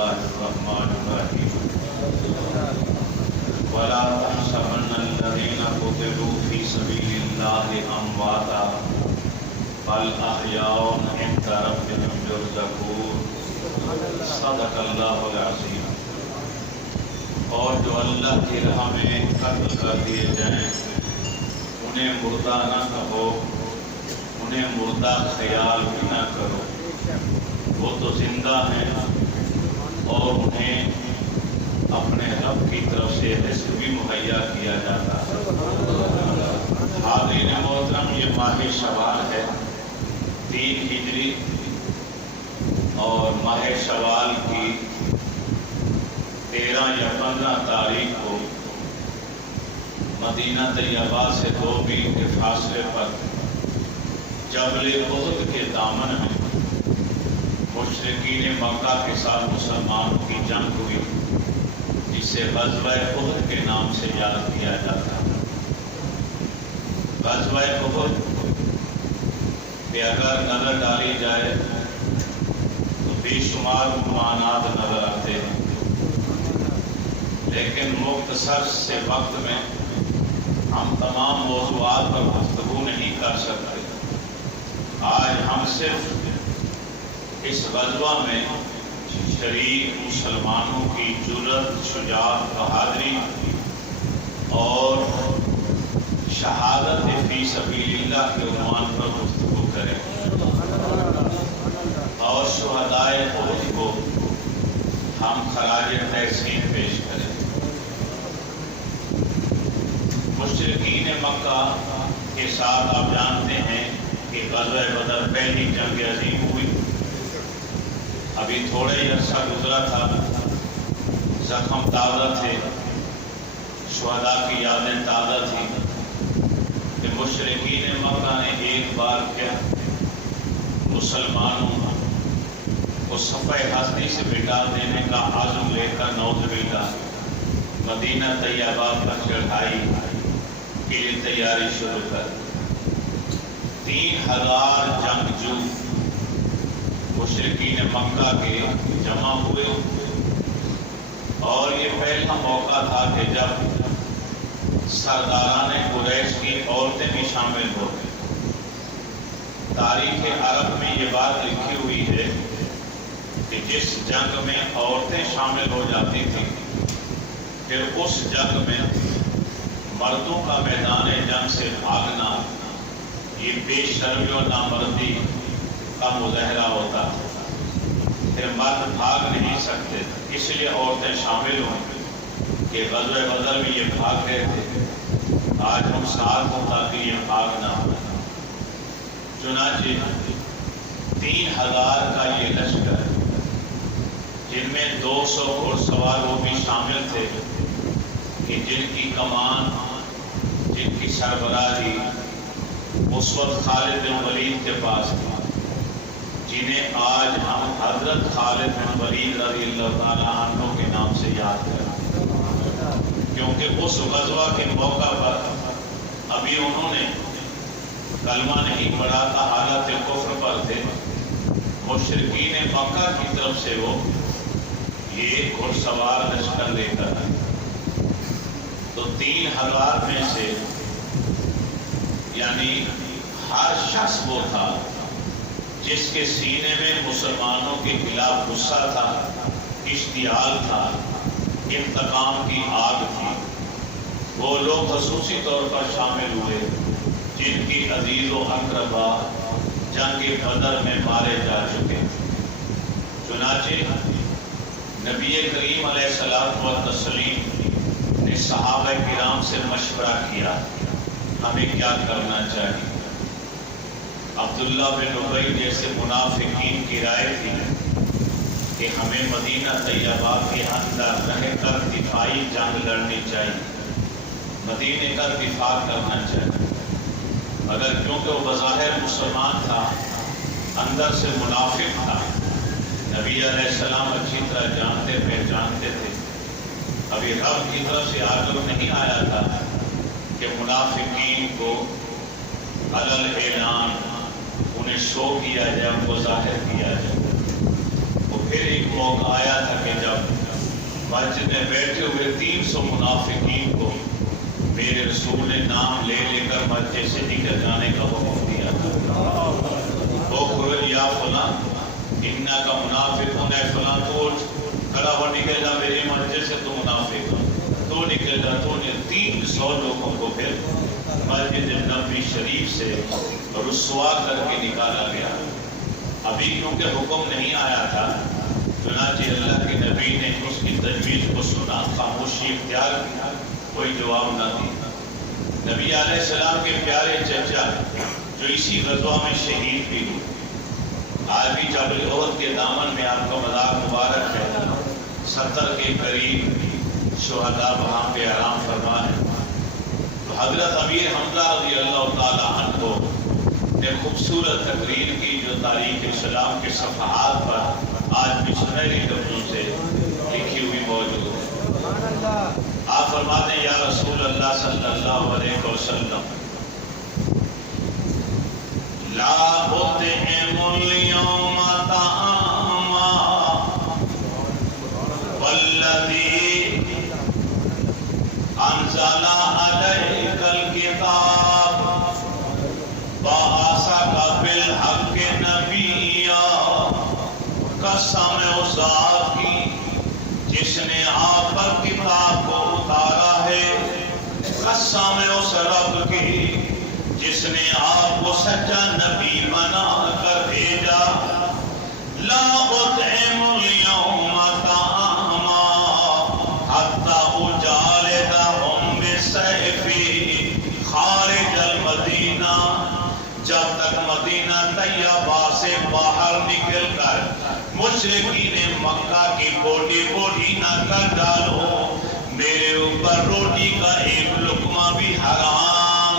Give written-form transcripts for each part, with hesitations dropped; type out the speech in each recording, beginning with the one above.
Bismillahirrahmanirrahim. وَلَا تَحْسَبَنَّ الَّذِينَ قُتِلُوا فِي سَبِيلِ اللَّهِ أَمْوَاتًا بَلْ أَحْيَاءٌ عِندَ رَبِّهِمْ يُرْزَقُونَ صدق اللہ العظیم۔ اور جو اللہ کی راہ میں قتل کر دیے جائیں انہیں مردہ نہ کہو، انہیں مردہ خیال بھی نہ کرو، وہ تو زندہ ہیں اور انہیں اپنے رب کی طرف سے رزق بھی مہیا کیا جاتا ہے۔ حاضرین محترم، یہ ماہ شوال ہے 3 ہجری، اور ماہ شوال کی 13 یا 15 تاریخ کو مدینہ طیبہ سے 2 میل کے فاصلے پر جبل احد کے دامن میں مشرکین مکہ کے ساتھ مسلمانوں کی جنگ ہوئی، جسے غزوہ احد کے نام سے یاد کیا جاتا ہے۔ غزوہ احد پہ اگر نظر ڈالی جائے تو بے شمار ممانعات نظر آتے ہیں، لیکن مختصر سے وقت میں ہم تمام موضوعات پر گفتگو نہیں کر سکتے۔ آج ہم صرف اس غزوہ میں شریک مسلمانوں کی جرأت، شجاعت، بہادری اور شہادت فی سبیل اللہ کے عنوان پر گفتگو کریں اور شہدائے احد کو ہم خراج تحسین پیش کریں۔ مشرکین مکہ کے ساتھ آپ جانتے ہیں کہ غزوہ بدر پہلی جنگ عظیم ہوئی، ابھی تھوڑا ہی عرصہ گزرا تھا، زخم تازہ تھے، شہداء کی یادیں تازہ تھیں کہ مشرکین مکہ نے ایک بار پھر مسلمانوں کو صفحہ ہستی سے مٹا دینے کا عزم لے کر نعوذ باللہ مدینہ طیبہ پر چڑھائی کے لیے تیاری شروع کر 3000 جنگجو مشرکین مکہ کے جمع ہوئے، اور یہ پہلا موقع تھا کہ جب سرداران قریش کی عورتیں بھی شامل ہو گئیں۔ تاریخ عرب میں یہ بات لکھی ہوئی ہے کہ جس جنگ میں عورتیں شامل ہو جاتی تھیں، پھر اس جنگ میں مردوں کا میدان جنگ سے بھاگنا یہ بے شرمی اور نامردی کا مظاہرہ ہوتا تھا، پھر مرد بھاگ نہیں سکتے تھے، اس لیے عورتیں شامل ہوئیں کہ غزوہ بدر میں یہ بھاگ گئے تھے، آج ہم ساتھ ہوں تاکہ یہ بھاگ نہ ہو۔ چنانچہ 3000 کا یہ لشکر، جن میں 200 گھوڑ سوار وہ بھی شامل تھے کہ جن کی کمان، جن کی سربراہی اس وقت خالد بن ولید کے پاس تھی، جنہیں آج ہم حضرت خالد بن ولید رضی اللہ تعالیٰ عنہ کے نام سے یاد کریں، کیونکہ اس غزوہ کے موقع پر ابھی انہوں نے کلمہ نہیں پڑھا تھا، حالت کفر پر تھے، مشرکین مکہ کی طرف سے وہ یہ گھڑ سوار لشکر لے کر آئے۔ تو 3000 میں سے یعنی ہر شخص وہ تھا جس کے سینے میں مسلمانوں کے خلاف غصہ تھا، اشتعال تھا، انتقام کی آگ تھی۔ وہ لوگ خصوصی طور پر شامل ہوئے جن کی عزیز و اقربا جنگ بدر میں مارے جا چکے۔ چنانچہ نبی کریم علیہ الصلوۃ والتسلیم نے صحابہ کرام سے مشورہ کیا ہمیں کیا کرنا چاہیے۔ عبداللہ بن ابی جیسے منافقین کی رائے تھی کہ ہمیں مدینہ طیبہ کے اندر رہ کر دفاعی جنگ لڑنی چاہیے، مدینے کا دفاع کرنا چاہیے، مگر کیونکہ وہ بظاہر مسلمان تھا اندر سے منافق تھا، نبی علیہ السلام اچھی طرح جانتے پہچانتے تھے، ابھی رب کی طرف سے آگے نہیں آیا تھا کہ منافقین کو علل اعلان انہیں شو کیا جائے، ان کو ظاہر کیا جائے۔ وہ پھر ایک موقع آیا تھا کہ جب مسجد میں بیٹھے ہوئے 300 منافقین کو میرے رسول نے نام لے لے کر مسجد سے نکل جانے کا حکم دیا تھا۔ اخرج یا فلاں انہا کا منافق ہونا ہے، فلاں تو کھڑا ہو نکل جا میری مسجد سے، تو منافق تو نکل جا، تو 300 لوگوں کو پھر مسجد نبوی شریف سے رسوا کر کے نکالا گیا۔ ابھی کیونکہ حکم نہیں آیا تھا، چنانچہ اللہ کے نبی نے اس کی تجویز کو سنا، خاموشی اختیار کیا، کوئی جواب نہ دیا۔ نبی علیہ السلام کے پیارے چچا جو اسی غزوہ میں شہید بھی ہوئے، آج بھی جبل احد کے دامن میں آپ کا مزار مبارک ہے، 70 کے قریب شہداء وہاں پہ آرام فرما ہے۔ تو حضرت امیر حمزہ رضی اللہ تعالی عنہ نے خوبصورت تقریر کی جو تاریخ اسلام کے صفحات پر آج بھی سنہرے لفظوں سے لکھی ہوئی موجود ہے۔ آپ فرماتے ہیں یا رسول اللہ صلی اللہ علیہ وسلم لا اطعم اليوم طعاما والذی انزل علیک الکتاب بعثک بالحق نبیا، قسم اس ذات کی جس نے آپ پر کتاب کو اتارا ہے، قسم اس رب کی جس نے آپ کو سچا نبی بنا کر بھیجا۔ لا اطعم اليوم طعاما حتی اجالدہم بسیفی خارج المدینہ، جب تک مدینہ طیبہ سے باہر نکل کر مشرکین مکہ کی بوٹی بوٹی نہ کر ڈالو، میرے اوپر روٹی کا ایک لقمہ بھی حرام۔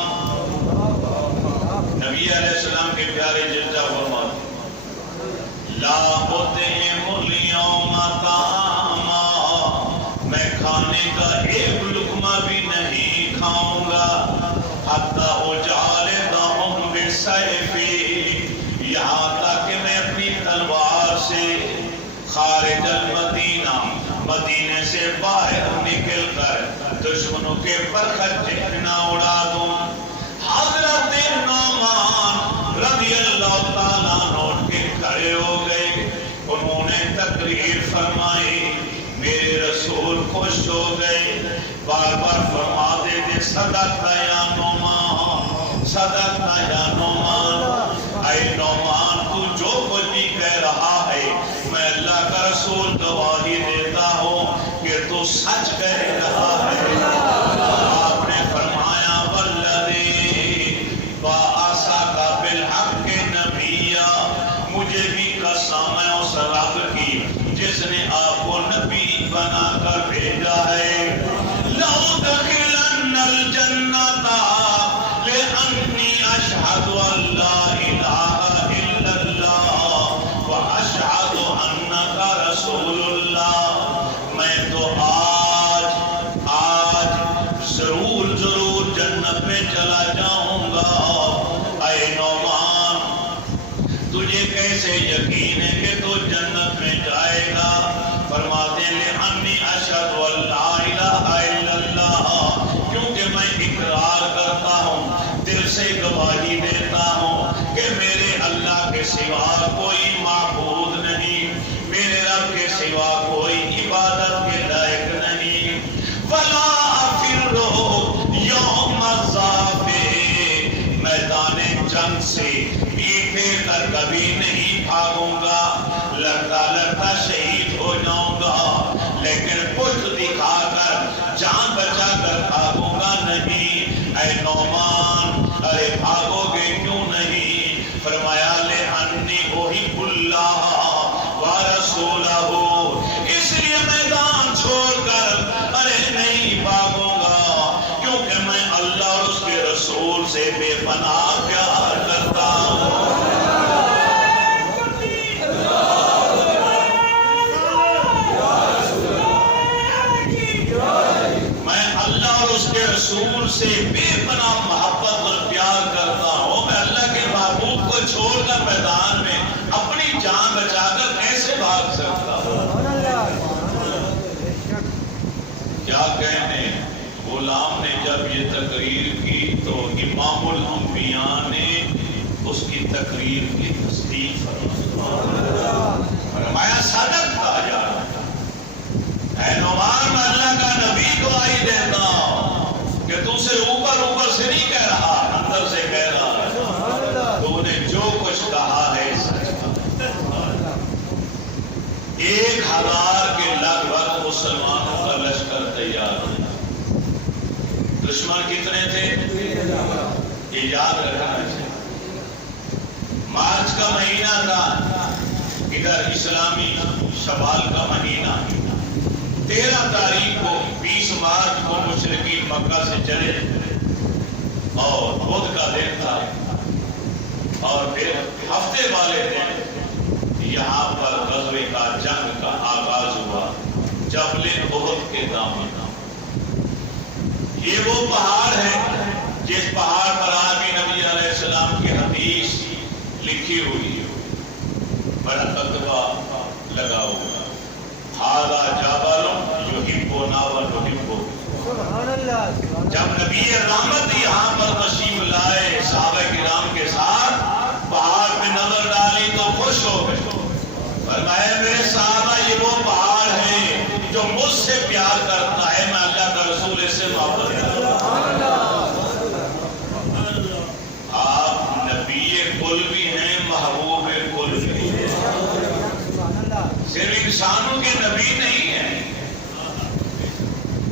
نبی علیہ السلام کے پیارے جزا فرماتے لا اطعم اليوم طعاما، میں کھانے کا ایک لقمہ بھی نہیں کھاؤں گا، حتی اجالدہم بسیفی، یہاں تک کہ میں اپنی تلوار سے خارج المدینہ، مدینے سے باہر نکل کر دشمنوں کے پر خچے نہ اڑا دوں۔ حضرت نعمان رضی اللہ تعالیٰ عنہ کے کھڑے ہو گئے، انہوں نے تقریر فرمائی، میرے رسول خوش ہو گئے، بار بار فرماتے تھے صدقت یا نعمان، صدقت یا نعمان، اے نعمان تو جو کچھ بھی کہہ رہا ہے میں اللہ کا رسول گواہی دیتا ہوں کہ تو سچ کہہ رہا ہے۔ آپ نے فرمایا والذی بعثک بالحق نبیا، مجھے بھی قسم ہے اس رب کی جس نے آپ کو نبی بنا کر بھیجا ہے۔ لَأُدْخِلَنَّ الْجَنَّةَ لِأَنِّي أَشْهَدُ أَن لَا إِلَٰهَ إِلَّا اللَّهُ وَأَشْهَدُ أَنَّكَ رَسُولُ اللَّهِ، میں تو آج ضرور جنت میں چلا جاؤں گا۔ اے نعمان تجھے کیسے یقین ہے کہ تو جنت میں جائے گا؟ فرماتے ہیں لِأَنِّي أَشْهَدُ أَن لَا إِلَٰهَ إِلَّا اللَّهُ، کیونکہ میں اقرار کرتا ہوں، دل سے گواہی دیتا ہوں کہ میرے اللہ کے سوا کوئی معبود نہیں، میرے رب کے سوا کوئی عبادت کے لائق نہیں۔ وَلَا أَفِرُّ يَوْمَ الزَّحْفِ، میدان جنگ سے پیٹے کر کبھی نہیں بھاگوں گا، لڑتا شہید ہو جاؤں گا، لیکن پشت دکھا کر جان بچا کر بھاگوں گا نہیں۔ اے نعمان ارے بھاگو گے کیوں نہیں؟ فرمایا لِأَنِّي أُحِبُّ اللَّهَ وَرَسُولَهُ، اس لیے میدان چھوڑ کر ارے نہیں بھاگوں گا کیونکہ میں اللہ اور اس کے رسول سے بے پناہ پیار کرتا ہوں۔ رسول سے بے پناہ محبت اور پیار کرتا ہوں، میں اللہ کے محبوب کو چھوڑ کر میدان میں اپنی جان بچا کر کیسے بھاگ سکتا کیا کہنے، غلام نے جب یہ تقریر کی تو امام الانبیاء نے اس کی تقریر کی تصدیق فرمایا صدق تھا یار، اے نعمان میں اللہ کا نبی گواہی دیتا ہوں کہ تم سے اوپر سے نہیں کہہ رہا، اندر سے کہہ رہا ہے، تو نے جو کچھ کہا ہے سچ کہا۔ 1000 کے لگ بھگ مسلمانوں کا لشکر تیار ہے۔ دشمن کتنے تھے یہ یاد رکھنا چاہیے۔ مارچ کا مہینہ تھا، ادھر اسلامی شوال کا مہینہ، 13 تاریخ کو 20 مارچ کو مشرقین مکہ سے چلے اور بدھ کا دن تھا، اور پھر ہفتے والے دن یہاں پر غزوے کا جنگ کا آغاز ہوا، جبل احد کے دامن۔ یہ وہ پہاڑ ہے جس پہاڑ پر آج نبی علیہ السلام کی حدیث لکھی ہوئی ہے، بڑا کتبہ لگا ہوا، ھذا جبل یحبنا ونحبہ۔ جب نبی رحمت یہاں پر تشریف لائے صحابہ کرام کے ساتھ، پہاڑ پہ نظر ڈالی تو خوش ہو گئے، فرمایا میرے صحابہ یہ وہ پہاڑ ہے جو مجھ سے پیار کرتا ہے، میں اللہ کا رسول اس سے محبت کرتا ہوں۔ آپ نبی کل بھی ہیں، محبوب کل بھی ہیں، صرف انسانوں کے نبی نہیں ہیں،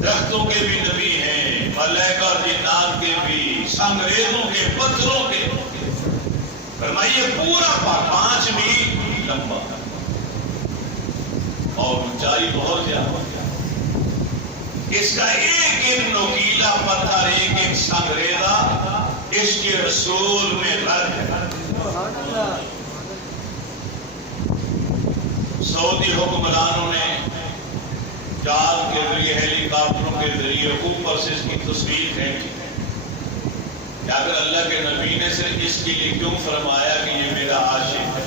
درختوں کے بھی نبی ہیں، ملائکہ جنات کے بھی، سنگریزوں کے، پتھروں کے۔ فرمائیے پورا 5 میل لمبا اور اونچائی بہت زیادہ، اس کا ایک نوکیلا پتھر، ایک سنگریزہ اس کے رسول میں غرق ہے۔ سعودی حکمرانوں نے جہاز کے ذریعے، ہیلی کاپٹروں کے ذریعے اوپر سے اس کی تصویر پھینکی کہ اگر اللہ کے نبی نے صرف اس کے لیے کیوں فرمایا کہ یہ میرا عاشق ہے؟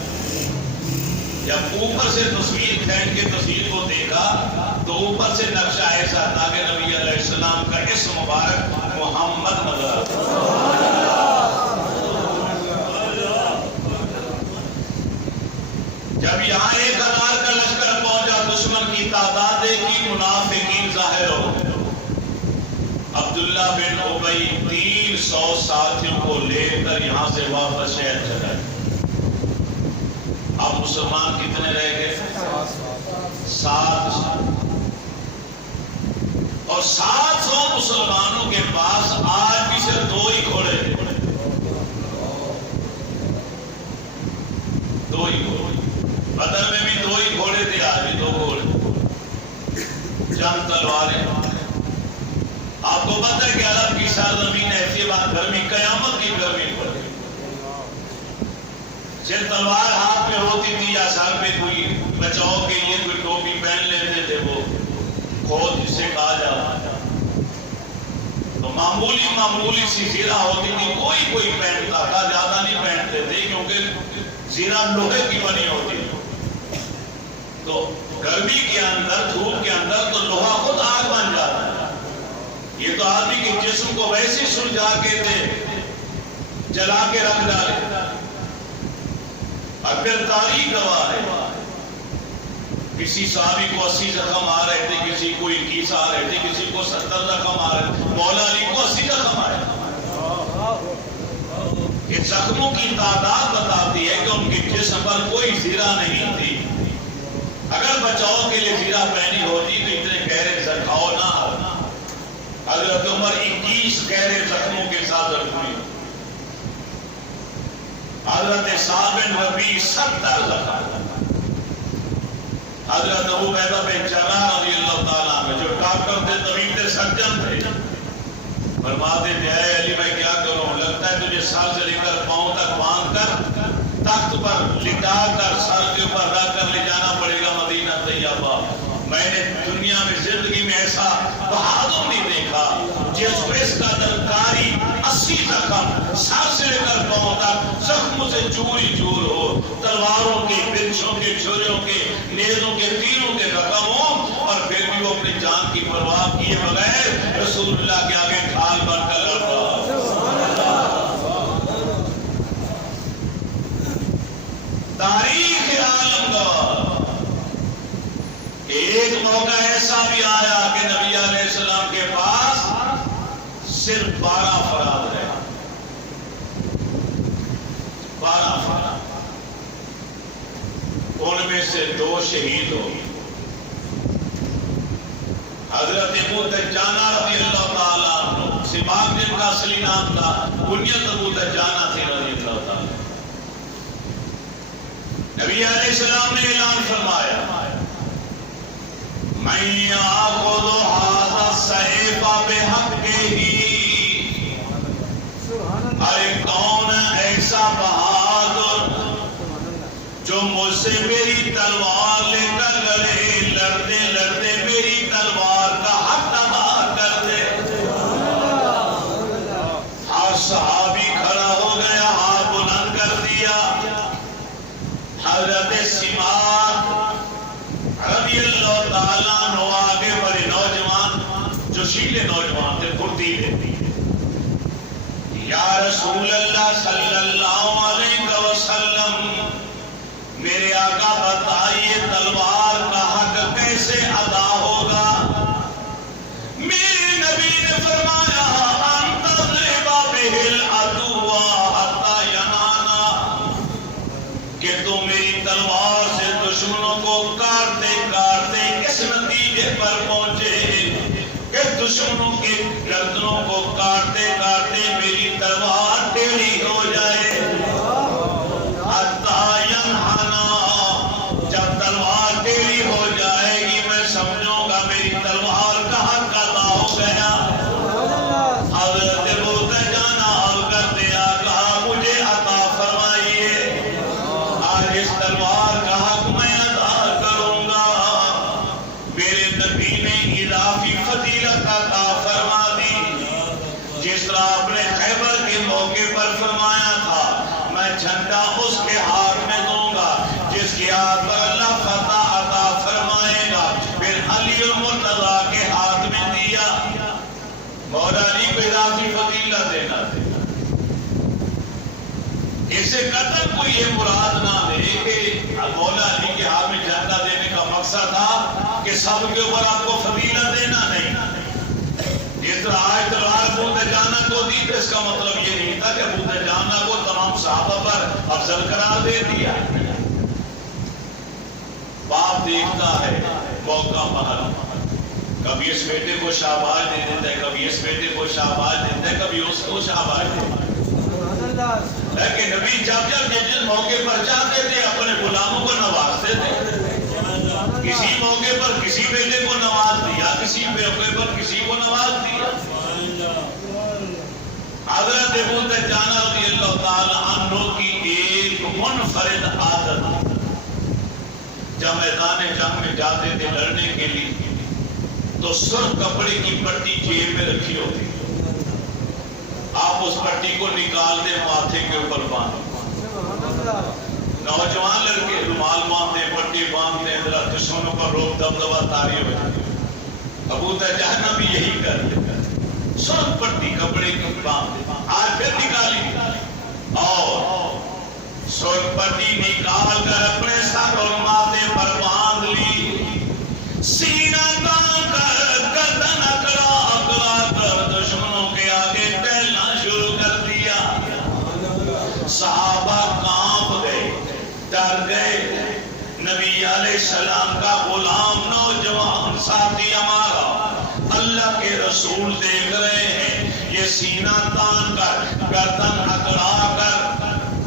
جب اوپر سے تصویر پھینک کے تصویر کو دیکھا تو اوپر سے نقشہ ایسا تھا کہ نبی علیہ السلام کا اسم مبارک محمد نظر آتا۔ جب یہاں 1000 کا لشکر پہنچا، دشمن کی تعداد کی، منافقین ظاہر ہو گئے۔ عبداللہ بن ابی 300 ساتھیوں کو لے کر یہاں سے واپس شہر چلے۔ اب مسلمان کتنے رہ گئے؟ 700۔ اور 700 مسلمانوں کے پاس آج بھی صرف 2 ہی گھوڑے تھے، 2 ہی گھوڑے۔ بدر میں بھی 2 ہی گھوڑے تھے، آج بھی 2 گھوڑے، چند تلواریں۔ آپ کو پتہ ہے کہ عرب کی سرزمین ایسی بات، گرمی قیامت کی گرمی پڑتی، صرف تلوار ہاتھ میں ہوتی تھی یا سر پہ کوئی بچاؤ کے لیے کوئی ٹوپی پہن لیتے تھے، وہ کھود جسے کہا جاتا، تو معمولی سی زیرہ ہوتی تھی، کوئی پہنتا تھا، زیادہ نہیں پہنتے تھے کیونکہ زیرہ لوہے کی بنی ہوتی تھی، تو گرمی کے اندر، دھوپ کے اندر تو لوہا خود آگ بن جاتا ہے۔ یہ تو آدمی کے جسم کو ویسے سلجھا کے تھے، جلا کے رکھ ڈالے۔ اور پھر تاریخ گواہ ہے، کسی صحابی کو 80 زخم آ رہے تھے، کسی کو 21 آ رہے تھے، کسی کو 70 زخم آ رہے تھے، مولا علی کو 80 زخم آئے۔ یہ زخموں کی تعداد بتاتی ہے کہ ان کے جسم پر کوئی زیرہ نہیں تھی۔ اگر بچاؤ کے لیے زیرہ پہنی ہوتی تو اتنے گہرے زخم نہ ہونا۔ حضرت عمر 21 گہرے زخموں کے ساتھ زخمی، حضرت سعد بن ربیع 70 زخم، حضرت ابو عبیدہ بن جراح رضی اللہ تعالیٰ عنہ جو ڈاکٹر تھے، طبیب تھے، سرجن تھے، فرماتے تھے اے علی میں کیا کروں، لگتا ہے تجھے سر سے لے کر پاؤں تک باندھ کر تخت پر لٹا کر سر کے اوپر رکھ کر لے جانا پڑے گا مدینہ طیبہ۔ میں نے دنیا میں زندگی میں ایسا بہادر نہیں دیکھا جس کو اس کا درکاری 80 زخم سر سے لے کر پاؤں تک زخموں سے چور ہی چور ہو، تلواروں کے، برچھوں کے، چھریوں کے، نیزوں کے، تیروں کے زخم ہو، اور پھر بھی وہ اپنی جان کی پرواہ کیے بغیر رسول اللہ کے آگے ڈھال بن کر لڑ رہا. تاریخ عالم کا ایک موقع ایسا بھی آیا کہ نبی علیہ السلام کے پاس صرف 12 افراد رہے. 12 افراد، ان میں سے 2 شہید ہو. حضرت ابو دجانہ رضی اللہ تعالیٰ عنہ، سباق جن کا اصلی نام تھا، کنیت ابو دجانہ تھی رضی اللہ تعالیٰ. نبی علیہ السلام نے اعلان فرمایا میں آخذ هذا السیف بحقہ. ارے کون ایسا بہادر جو مجھ سے میری تلوار لے کر لڑے، لڑتے لڑتے میری تلوار کا حق ادا کر دے. ہر صحابی کھڑا ہو گیا، ہاتھ بلند کر دیا. حضرت سماک رضی اللہ تعالیٰ عنہ آگے بڑے، نوجوان جو شیلے نوجوان تھے، پھرتیلے. یا رسول اللہ صلی اللہ علیہ وسلم، میرے آقا بتائیے تلوار کا حق کیسے ادا ہوگا؟ میرے نبی نے فرمایا ان تضرب بہ العدو حتی ینانا، کہ تم میری تلوار سے دشمنوں کو کاٹتے کاٹتے اس نتیجے پر پہنچے کہ دشمنوں کے گردنوں کو کاٹتے کاٹتے میری تلوار ٹیڑھی ہو جائے. حتی ینحنا، جب تلوار ٹیڑھی ہو جائے گی میں سمجھوں گا میری تلوار کا حق ادا ہو گیا. حضرت ابو دجانہ حل کر دیا، کہا مجھے عطا فرمائیے، آج اس تلوار کا حق میں ادا کروں گا. میرے نبی نے اضافی فضیلت عطا فرما دی. جس طرح آپ نے خیبر کے موقع پر فرمایا تھا میں جھنڈا اس کے ہاتھ میں دوں گا جس کے ہاتھ پر اللہ فتح عطا فرمائے گا. پھر علی المرتضیٰ کے ہاتھ میں دیا. مولا علی کو اضافی فضیلت دینا تھے. اسے قطر کو یہ مراد نہ دے کہ مولا علی کے ہاتھ میں جھنڈا دینے کا مقصد تھا کہ سب کے اوپر آپ کو فضیلت دینا نہیں. جس طرح آج تلوار ابو دجانہ کو دی تو اس کا مطلب یہ نہیں تھا کہ ابو دجانہ کو تمام صحابہ پر افضل قرار دے دیا. باپ دیکھتا ہے موقع محل، کبھی اس بیٹے کو شاباش دے دیتا ہے، کبھی اس بیٹے کو شاباش دیتا ہے، کبھی اس کو شاباش دیتا ہے. لیکن نبی جب جب جس موقع پر چاہتے تھے اپنے غلاموں کو نوازتے تھے. کسی موقع پر کسی بیٹے کو نواز دیا، کسی موقع پر کسی کو نواز دیا. حضرت ابو دجانہ رضی اللہ تعالی عنہ کی ایک منفرد عادت، جب میدان جنگ میں جاتے تھے لڑنے کے لیے تو سرخ کپڑے کی پٹی جیب میں رکھی ہوتی. آپ اس پٹی کو نکال دیں، ماتھے کے اوپر باندھ. نوجوان لڑکے رومال باندھتے، پٹی باندھتے، ذرا دشمنوں پر روک دبدبا طاری ہو جاتی. ابو دجانہ بھی یہی کرتے، سرخ پٹی کپڑے کی باندھتے. آج پھر نکالی اور سرخ پٹی نکال کر اپنے سر اور ماتھے پر باندھ لی. سینہ تان کر گردن اکڑا اکڑا کر دشمنوں کے آگے ٹہلنا شروع کر دیا. صحابہ کانپ گئے، ڈر گئے. نبی علیہ السلام کا غلام نوجوان ساتھی ہمارا اللہ کے رسول دیکھ رہے ہیں، یہ سینہ تان کر گردن اکڑا کر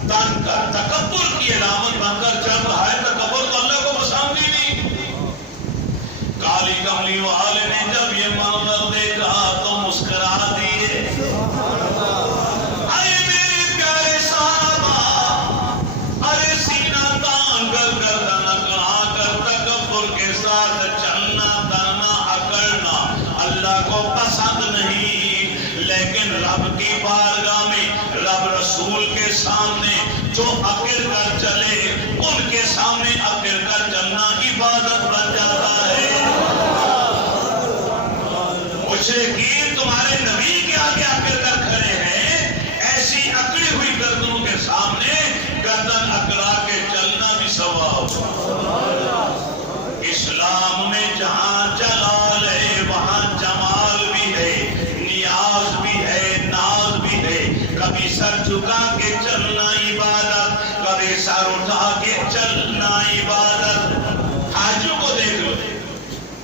تن کر تکبر کی علامت بن کر چل رہا ہے. تکبر تو اللہ کو پسند ہی نہیں. کالی کملی والے نے جب یہ منظر دیکھا تو مسکرا دیے. ارے میرے پیارے صحابہ، ارے سینہ تان کر گردن اکڑا کر تکبر کے ساتھ چلنا تننا اکڑنا اللہ کو پسند نہیں. لیکن رب کی بارگاہ میں، رب رسول کے سامنے جو اکڑ کر چلے ان کے سامنے اکڑ کر چلنا عبادت بن جاتا ہے. مقام میں جہاں جلال ہے وہاں جمال بھی ہے، نیاز بھی ہے، ناز بھی ہے۔ کبھی سر جھکا کے چلنا عبادت، کبھی سر اٹھا کے چلنا عبادت۔ حاجیوں کو دیکھ لو،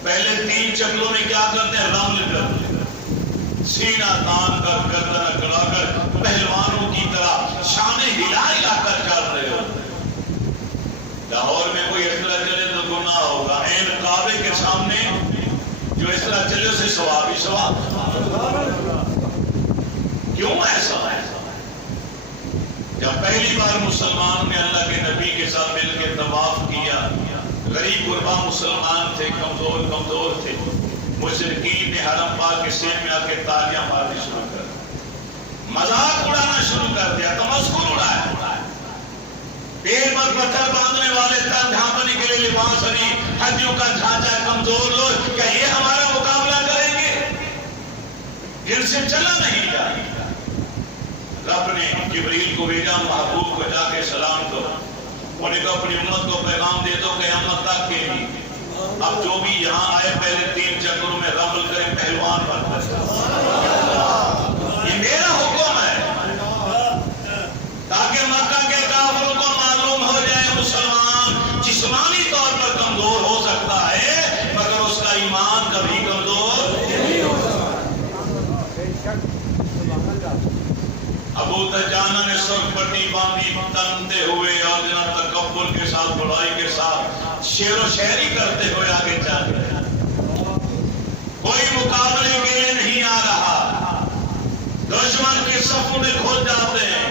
پہلے 3 چکروں میں کیا کرتے ہیں؟ رمل کرتے ہیں، سینہ تان کر گردن اکڑا کر پہلوانوں کی طرح شانے ہلا ہلا کر چل رہے ہو۔ لاہور میں کوئی اس طرح چلے تو گناہ ہوگا، عین کعبے کے سامنے جو اس طرح چلے اسے ثواب ہی ثواب۔ کیوں ایسا ہے؟ جب پہلی بار مسلمانوں نے اللہ کے نبی کے ساتھ مل کے طواف کیا، غریب غربا مسلمان تھے، کمزور تھے، مشرکین نے حرم پاک کے سین میں آ کے تالیاں مارنی شروع کر دی، مذاق اڑانا شروع کر دیا، تمسخر اڑایا۔ پیر پر پتھر باندھنے والے تن ڈھانپنے کے لیے لباس نہیں، ہڈیوں کا ڈھانچہ کمزور لوگ، کیا یہ ہمارا مقابلہ کریں گے؟ جن سے چلا نہیں جائے۔ رب نے جبریل کو بھیجا، محبوب کو جا کے سلام دو، انہیں کہا اپنی امت کو پیغام دے دو قیامت تک کے لیے اب جو بھی یہاں آئے پہلے 3 چکروں میں رمل کرے، پہلوان بن جائے۔ یہ میرا حکم ہے تاکہ مکہ کے کافروں کو معلوم ہو جائے مسلمان جسمانی طور پر کمزور ہو سکتا ہے مگر اس کا ایمان کبھی کمزور نہیں ہو سکتا۔ ابو دجانہ نے سر پٹی باندھی تنتے ہوئے اور جناب تکبر کے ساتھ بڑائی کے ساتھ شعر و شاعری کرتے ہوئے آگے چل رہے ہیں۔ کوئی مقابلے کے لیے نہیں آ رہا، دشمن کے صفوں میں کھل جاتے ہیں،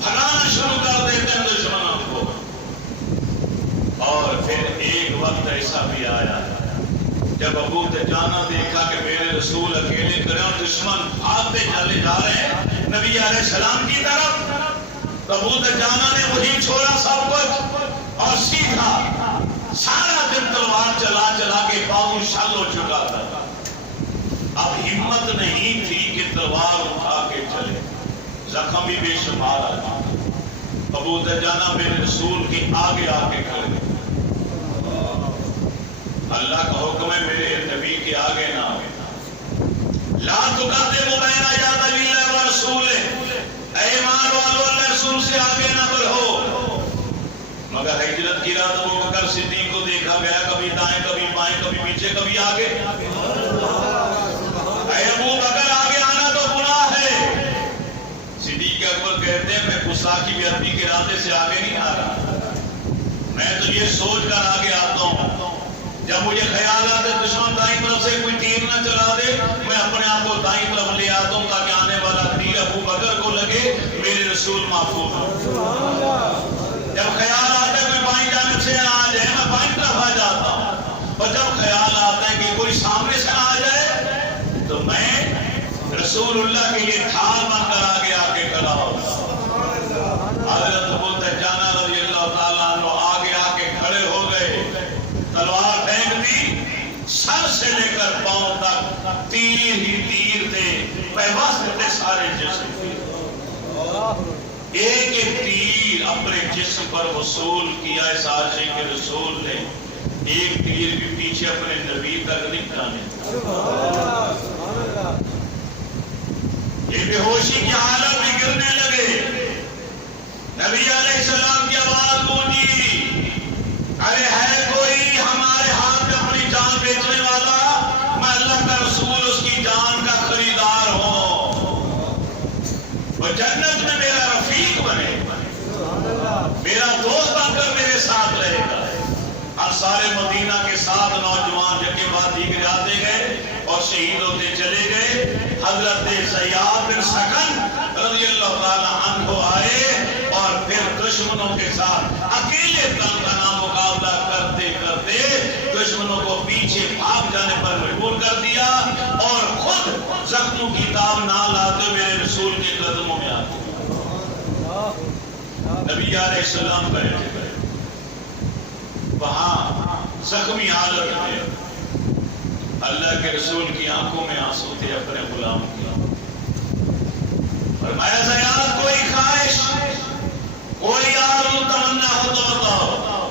بھگانا شروع کر دیتے ہیں دشمنوں کو۔ اور پھر ایک وقت ایسا بھی آیا جب ابو دجانہ دیکھا کہ میرے رسول اکیلے کرے اور دشمن بھاگتے چلے جا رہے ہیں نبی علیہ السلام کی طرف، ابو دجانہ نے وہی چھوڑا سب کچھ اور سیدھا سارا دن تلوار چلا چلا کے پاؤں شل ہو چکا تھا۔ اب ہمت نہیں تھی کہ تلوار اٹھا کے چلے، زخم بھی بے شمار آ۔ ابو دجانہ میرے رسول کے آگے آ کے کھڑے، اللہ کا حکم ہے میرے نبی کے آگے نہ آگے لا تقدموا بین یدی اللہ و رسولہ، اے ایمان والو اللہ رسول سے آگے نہ بڑھو۔ مگر ہجرت کی رات ابو بکر صدیق کو دیکھا گیا کبھی دائیں کبھی بائیں کبھی پیچھے کبھی آگے۔ اے ابو بکر آگے آنا تو گناہ ہے۔ صدیق اکبر کہتے ہیں میں گستاخی بے ادبی کے ارادے سے آگے نہیں آ رہا، میں تو یہ سوچ کر آگے آتا ہوں جب مجھے خیال آتا ہے دشمن دائیں طرف سے کوئی تیر نہ چلا دے، میں اپنے آپ کو دائیں طرف لے آتا ہوں تاکہ آنے والا تیر ابو بکر کو لگے، میرے رسول محفوظ ہوں۔ جب خیال آتا ہے کوئی بائیں جانب سے آ جائے میں بائیں طرف آ جاتا ہوں، اور جب خیال آتا ہے کہ کوئی سامنے سے آ جائے تو میں رسول اللہ کے لیے ڈھال بن کر آگے آ کے کھڑا ہوتا ہوں۔ حضرت ابو دجانہ رضی اللہ تعالیٰ عنہ آگے آ کے کھڑے ہو گئے، تلوار پھینک دی، سر سے لے کر پاؤں تک تیر ہی تیر تھے، پیوست تھے سارے جسم کے۔ ایک ایک تیر اپنے جسم پر وصول کیا اس عاشق کے رسول نے، ایک تیر بھی پیچھے اپنے نبی تک نہیں جانے۔ یہ بے ہوشی کی حالت میں گرنے لگے، نبی علیہ السلام کی آواز گونجی، ارے ہے کوئی ہمارے ہاتھ میں اپنی جان بیچنے والا؟ میں اللہ کا رسول اس کی جان کا خریدار ہوں، وہ جنت میں میرا رفیق بنے، میرا دوست بن کر میرے ساتھ رہے گا۔ انصار مدینہ کے ساتھ نوجوان جگہ بعد دیگر جاتے گئے اور شہید ہوتے چلے گئے۔ حضرت زیاد بن سکن رضی اللہ تعالی عنہ آئے اور پھر دشمنوں کے ساتھ اکیلے تن کا مقابلہ کرتے کرتے دشمنوں کو پیچھے بھاگ جانے پر مجبور کر دیا اور خود زخموں کی تاب نہ لاتے میرے رسول کے قدموں میں آتے۔ نبی علیہ السلام بیٹھے گئے، وہاں زخمی حالت میں اللہ کے رسول کی آنکھوں میں آنسو تھے اپنے غلام کی۔ فرمایا زیاد کوئی خواہش، کوئی آرزو تمنا ہو تو بتاؤ۔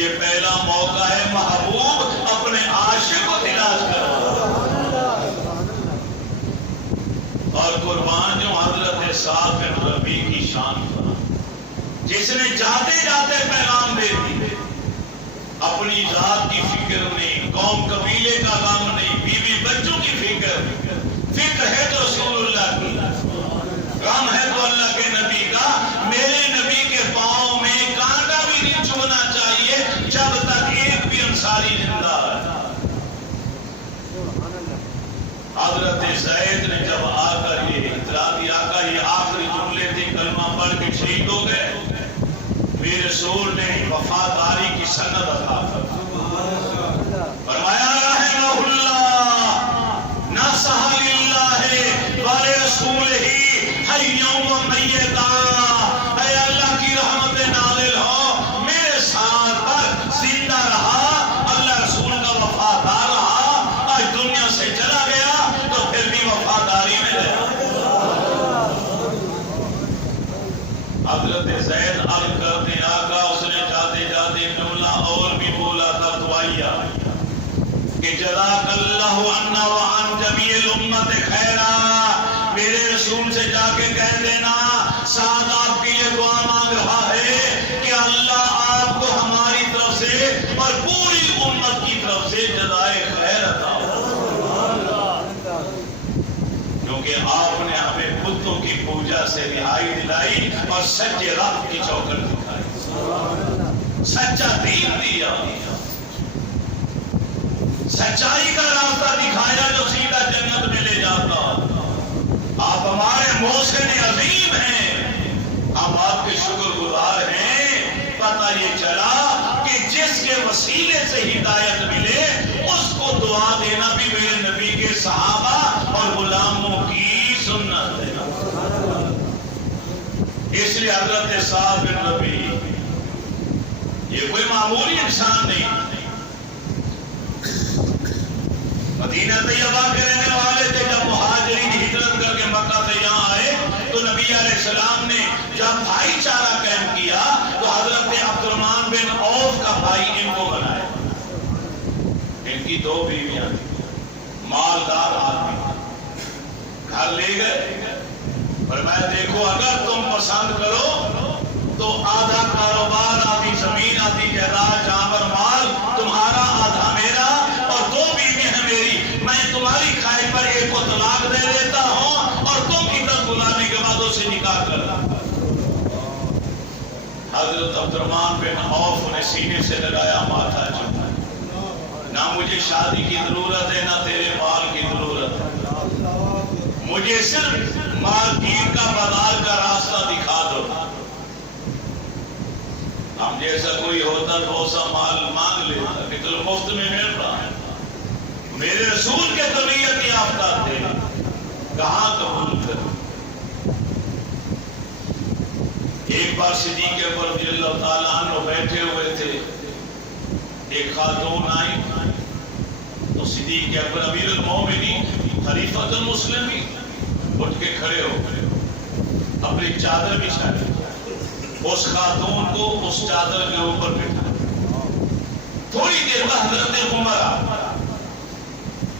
یہ پہلا موقع ہے محبوب اپنے عاشق کو تلاش کرو. اور قربان جو حضرت سعد بن ربیع کی شان تھا جس نے جاتے جاتے پیغام دے دی. اپنی ذات کی فکر نہیں, قوم قبیلے کا غم نہیں, بیوی بچوں کی فکر ہے تو رسول اللہ کی, غم ہے تو اللہ کے نبی کا. میرے نبی کے پاؤں میں کانٹا بھی نہیں چبھنا چاہیے جب تک ایک بھی انصاری زندہ ہے. حضرت زید نے جب آ کر یہ اطلاع دیا کہ یہ آخری جملے تھے, کلمہ پڑھ کے شہید ہو گئے, میرے رسول نے وفاداری کی سند عطا فرمایا رحمہ اللہ نصح للہ ولرسولہ حیا و میتا. اے اللہ کی رحمت نازل ہو میرے ساتھ پر, زندہ رہا, اللہ رسول کا وفادار رہا, آج دنیا سے چلا گیا تو پھر بھی وفاداری میں رہا. حضرت زید عرض کرتے آقا, اس نے جاتے جاتے جملہ اور بھی بولا تھا دعائیا کہ جزاک اللہ عنا وعن جمیع الامت خیرا. میرے رسول سے جا کے کہہ دینا سعد آپ کے لیے دعا مانگ رہا ہے کہ اللہ آپ کو ہماری طرف سے اور پوری امت کی طرف سے جزائے خیر عطا فرمائے. کیونکہ آپ نے ہمیں بتوں کی پوجا سے رہائی دلائی اور سچے راہ کی چوکھٹ دکھائی, سچا دین دیا, سچائی کا راستہ دکھایا جو سیدھا جنت میں لے جاتا. آپ ہمارے محسن عظیم ہیں, ہم آپ کے شکر گزار ہیں. پتہ یہ چلا کہ جس کے وسیلے سے ہدایت ملے اس کو دعا دینا بھی میرے نبی کے صحابہ اور غلاموں کی سنت ہے. اس لیے حضرت سعد بن ربیع یہ کوئی معمولی انسان نہیں, مدینہ طیبہ کے رہنے والے تھے. جب مہاجرین ہجرت کر کے مکہ سے یہاں آئے تو نبی علیہ السلام نے جب بھائی چارہ قائم کیا تو حضرت عبدالرحمن بن عوف کا بھائی ان کو بنایا. ان کی 2 بیویاں تھیں, مالدار آدمی, گھر لے گئے. فرمایا دیکھو اگر تم پسند کرو تو آدھا کاروبار, آدھی زمین, آدھی جائیداد, جانور مال تمہارا, آدھا میرا, اور 2 بیویاں ہیں میری. میں تمہاری خواہش پر ایک کو طلاق دے دیتا ہوں اور تم ادھر بلانے کے بعد اسے نکاح کر. حضرت عبدالرحمن بن عوف نے سینے سے لگایا ماتھا چوما, نہ مجھے شادی کی ضرورت ہے نہ تیرے مال کی ضرورت ہے, مجھے صرف مالدین کا بازار کا راستہ دکھا دو. ہم جیسا کوئی ہوتا تو سا مال مانگ لیتا کہ چلو مفت میں مل رہا ہے. میرے رسول کے طبیعت یافتہ تھے, کہاں قبول کر. ایک بار صدیق اکبر رضی اللہ تعالیٰ عنہ بیٹھے ہوئے تھے, ایک خاتون آئی تو صدیق اکبر امیر المومنین خلیفۃ المسلمین اٹھ کے کھڑے ہو گئے, اپنی چادر بچھائی, اس خاتون کو اس چادر کے اوپر بٹھا. تھوڑی دیر بعد حضرت عمر آ,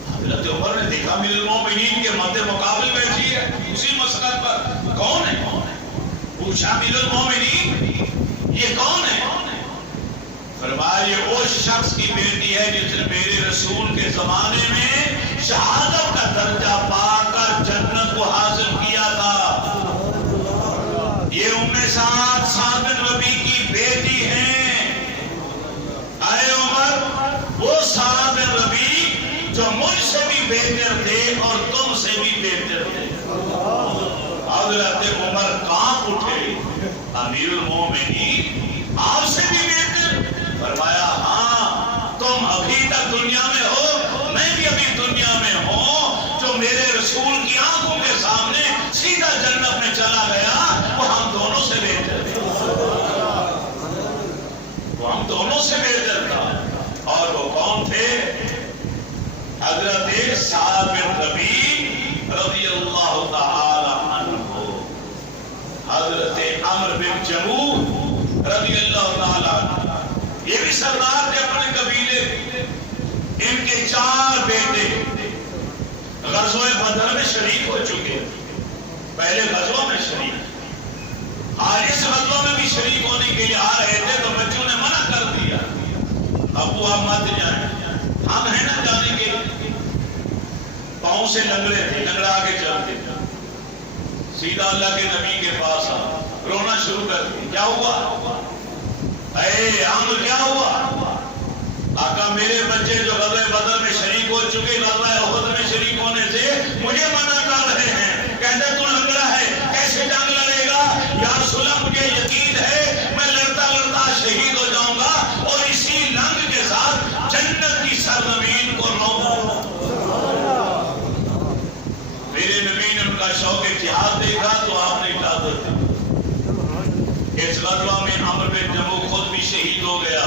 حضرت عمر نے دیکھا امیر المومنین کے مد مقابل بیٹھی ہے اسی مسئلہ پر. کون ہے؟ پوچھا امیر المومنین یہ کون ہے؟ فرمایا یہ اس شخص کی بیٹی ہے جس نے میرے رسول کے زمانے میں شہادت کا درجہ پا کر جنت کو حاصل کیا تھا. یہ سعد بن ربیع کی بیٹی ہیں. اے عمر, وہ سعد بن ربیع جو مجھ سے بھی بہتر تھے اور تم سے بھی بہتر تھے. حضرت عمر کانپ اٹھے, امیر المومنین آپ سے بھی بہتر؟ فرمایا ہاں, تم ابھی تک دنیا میں ہو, میں بھی ابھی دنیا میں ہوں. جو میرے رسول کی آنکھوں کے سامنے سیدھا جنت میں چلا گیا وہ ہم دونوں سے بہتر تھا, وہ ہم دونوں سے بہتر تھا. اور وہ کون تھے؟ حضرت سعد بن ربیع رضی اللہ تعالی عنہ, حضرت عمرو بن جموح سردار تھے اپنے قبیلے، ان کے 4 بیٹے غزوہ بدر میں شریک ہو چکے، پہلے غزوہ میں شریک، آج اس غزوہ میں بھی شریک ہونے کے لیے آ رہے تھے تو بچوں نے منع کر دیا، ابو آپ مت جائیں، ہم ہیں نا جانے کے، پاؤں سے لنگڑے تھے، لنگڑا کے چلتے، سیدھا اللہ کے نبی کے پاس رونا شروع کر دیا، کیا ہوا؟ اے عمرو کیا ہوا؟ آقا میرے بچے جو غزوہ بدر میں شریک ہو چکے، غزوہ احد میں شریک ہونے سے مجھے منع کر رہے ہیں، کہتے تو لنگڑا ہے کیسے جنگ لڑے گا؟ یا رسول اللہ مجھے یقین ہے میں لڑتا لڑتا شہید ہو جاؤں گا اور اسی لنگ کے ساتھ جنت کی سرزمین کو روؤں گا۔ میرے نبی نے ان کا شوق جہاد دیکھا تو آپ نے اجازت دی۔ اس غزوہ میں عمرو بن جموح خود بھی شہید ہو گیا،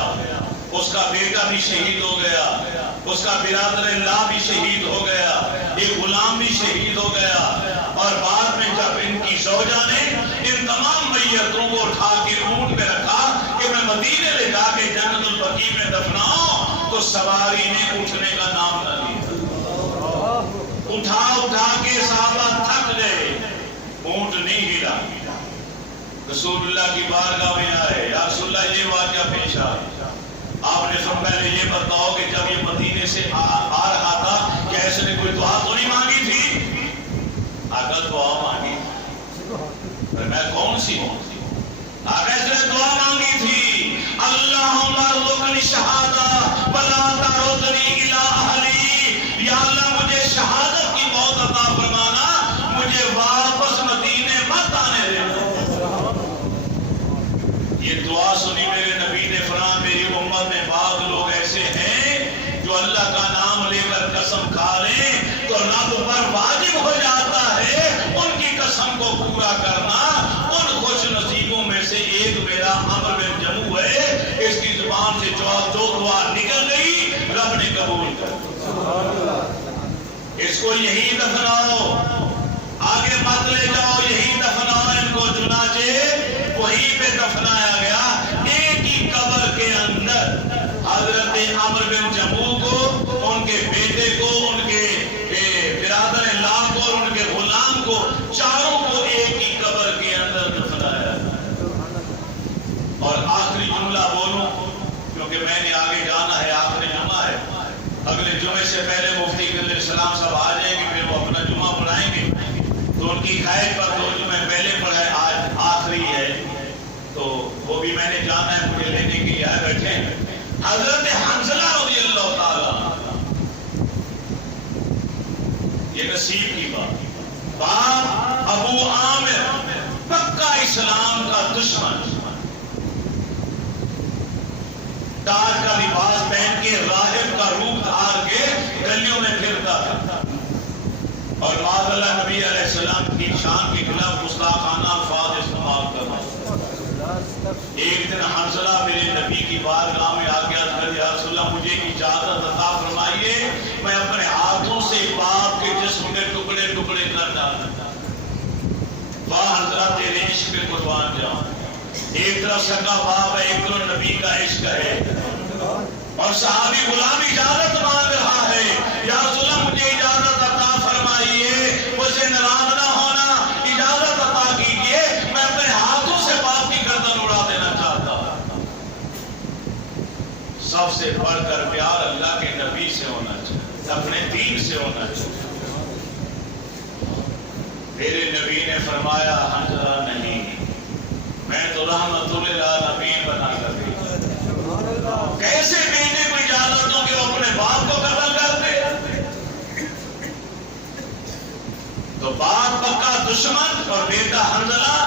اس کا بیٹا بھی شہید ہو گیا، اس کا برادر اللہ بھی شہید ہو گیا، ایک غلام بھی شہید ہو گیا، اور بعد میں جب ان کی زوجہ نے ان تمام میتوں کو اٹھا کے اونٹ پہ رکھا کہ میں مدینے لے جا کے جنت البقیع میں دفناؤں، تو سواری نے اٹھنے کا نام نہ لیا، اٹھا کے صحابہ تھک گئے، اونٹ نہیں ہلا، رسول اللہ کی بارگاہ میں آئے، یا رسول اللہ یہ واقعہ پیش آیا، آپ نے فرمایا پہلے یہ بتاؤ کہ جب یہ مدینے سے آ رہا تھا کیا اس نے کوئی دعا تو نہیں مانگی تھی؟ آقا دعا مانگی، میں کون سی ہوں؟ آقا اس نے دعا مانگی تھی، اللہم ارزقنی شہادہ ولا تردنی الی اہلی، یا اللہ مجھے شہادت کی موت عطا فرمانا، مجھے واپس مدینے مت آنے دینا۔ یہ دعا سنی میرے نبی نے فرمایا میری امت میں بعض لوگ ایسے ہیں جو اللہ کا نام لے کر قسم کھا لیں تو رب پر واجب ہو جاتا ہے ان کی قسم کو پورا کرنا۔ ان خوش نصیبوں میں سے ایک میرا عمرو بن جموح ہے، اس کی زبان سے جو دعا نکل گئی رب نے قبول کر، اس کو یہی دفناؤ، آگے مت لے جاؤ، یہی دفناؤ ان کو، چنانچہ وہیں پہ دفنایا گیا، ایک ہی قبر کے اندر حضرت عمرو بن جموح کو، ان کے بیٹے کو، ان کے برادر اللہ کو اور ان کے غلام کو، چاروں کو ایک ہی قبر کے اندر دفنایا۔ اور آخری جملہ بولوں کیونکہ میں نے آگے جانا ہے، آخری جمعہ ہے، اگلے جمعے سے پہلے مفتی علیہ السلام صاحب آ جائیں گے، پھر وہ اپنا جمعہ پڑھائیں گے، تو ان کی خواہش پر 2 جمعے پہلے پڑھائے، آج آخری ہے تو وہ بھی میں نے جانا ہے، مجھے لینے کے لیے آئے بیٹھے ہیں۔ حضرت حنظلہ رضی اللہ تعالیٰ، یہ نصیب کی بات، ابو عامر پکا اسلام کا دشمن، تاج کا لباس پہن کے راہب کا روپ دھار کے گلیوں میں پھرتا تھا اور معاذ اللہ نبی علیہ السلام کی شان کے خلاف گستاخانہ الفاظ استعمال کرتا۔ ایک دن حنظلہ میرے نبی کی بارگاہ میں آ کے عرض کر یا رسول اللہ مجھے اجازت عطا فرمائیے میں اپنے ہاتھوں سے باپ کے جسم کے ٹکڑے ٹکڑے کر ڈالتا، واہ حنظلہ تیرے عشق پہ قربان جاؤں، ایک طرف سگا باپ ہے، ایک طرف نبی کا عشق ہے، اور صحابی غلام اجازت مانگ رہا ہے، یا رسول اللہ مجھے اجازت عطا فرمائیے، مجھے ناراض نہ ہونا، اجازت عطا کیجیے، میں اپنے ہاتھوں سے باپ کی گردن اڑا دینا چاہتا ہوں۔ سب سے بڑھ کر پیار اللہ کے نبی سے ہونا چاہیے، اپنے دین سے ہونا چاہیے۔ میرے نبی نے فرمایا حنظلہ نہیں، میں تو رحمت للعالمین بنا کر دی، کیسے بیٹے کو اجازت دوں کہ وہ اپنے باپ کو قتل کر دے؟ تو باپ پکا دشمن اور بیٹا حنظلہ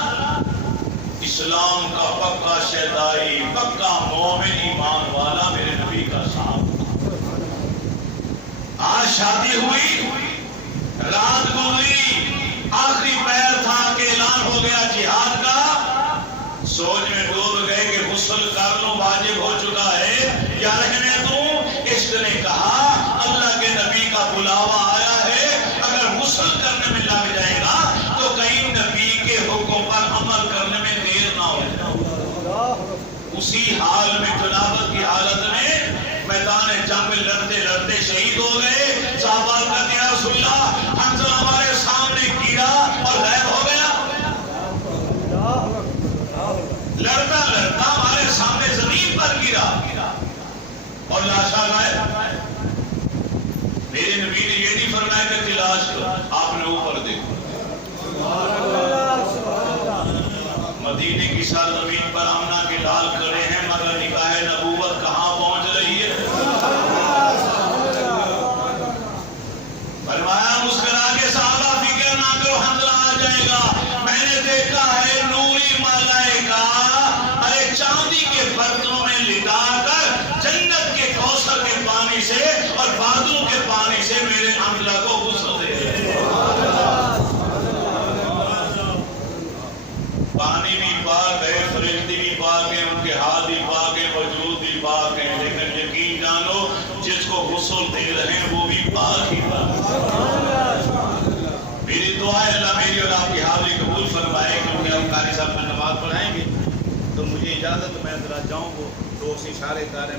اسلام کا پکا شہدائی، پکا مومن ایمان والا، میرے نبی کا صاحب۔ آج شادی ہوئی، رات گزری، آخری پیر تھا کہ اعلان ہو گیا جہاد کا، سوچ میں ڈوب گئے کہ غسل کر لوں، واجب ہو چکا ہے یا رہنے دوں؟ عشق نے کہا اللہ کے نبی کا بلاوا آیا ہے، اگر غسل کرنے میں لگ جائے گا تو کہیں نبی کے حکم پر عمل کرنے میں دیر نہ ہو جائے۔ اسی حال میں جنابت کی حالت کو غسل دے رہے ہیں وہ بھی پاک ہی پاک۔ میری دعا ہے اللہ میری اور آپ کی حاضری قبول فرمائے، کیونکہ ہم قاری صاحب میں نماز پڑھائیں گے تو مجھے اجازت، میں ذرا جاؤں، وہ دو سے اشارے کر رہے ہیں۔